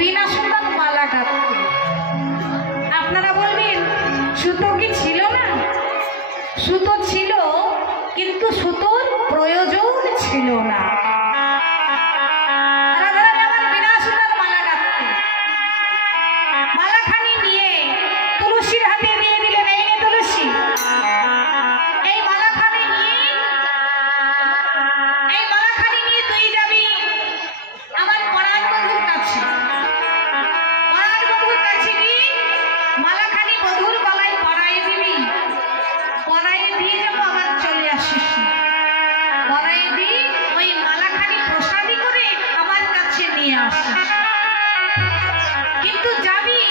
বিনা সুতার মালা গাঁথতে। আপনারা বলবেন সুতো কি ছিল না? সুতো ছিল, কিন্তু সুতোর প্রয়োজন ছিল না। মালাখানি নিয়ে তুলসীর হাতে দিয়ে দিলেন, এই নে তুলসী, এই মালাখানি নিয়ে তুই যাবি আমার পরাণ বধূর কাছে। পরাণ বধূর কাছে গিয়ে মালাখানি বধূর গলায় পরায়ে দিবি। পরায়ে দিয়ে যাবো, আবার চলে আসিস। পরায়ে দিয়ে ওই মালাখানি প্রসাদী করে আমার কাছে নিয়ে আসিস। কিন্তু যাবি,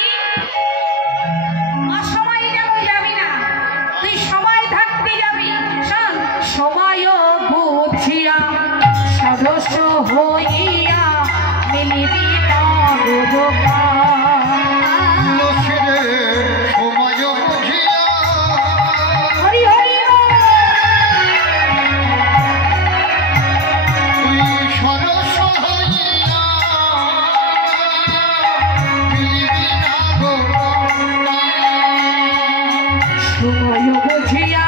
অসময়ে যেন যাবি না, তুই সময় থাকতে যাবি। শোন, সময় বুঝিয়া সদস্য হইয়া মিলিবি না হরি হরি সময় বুঝিয়া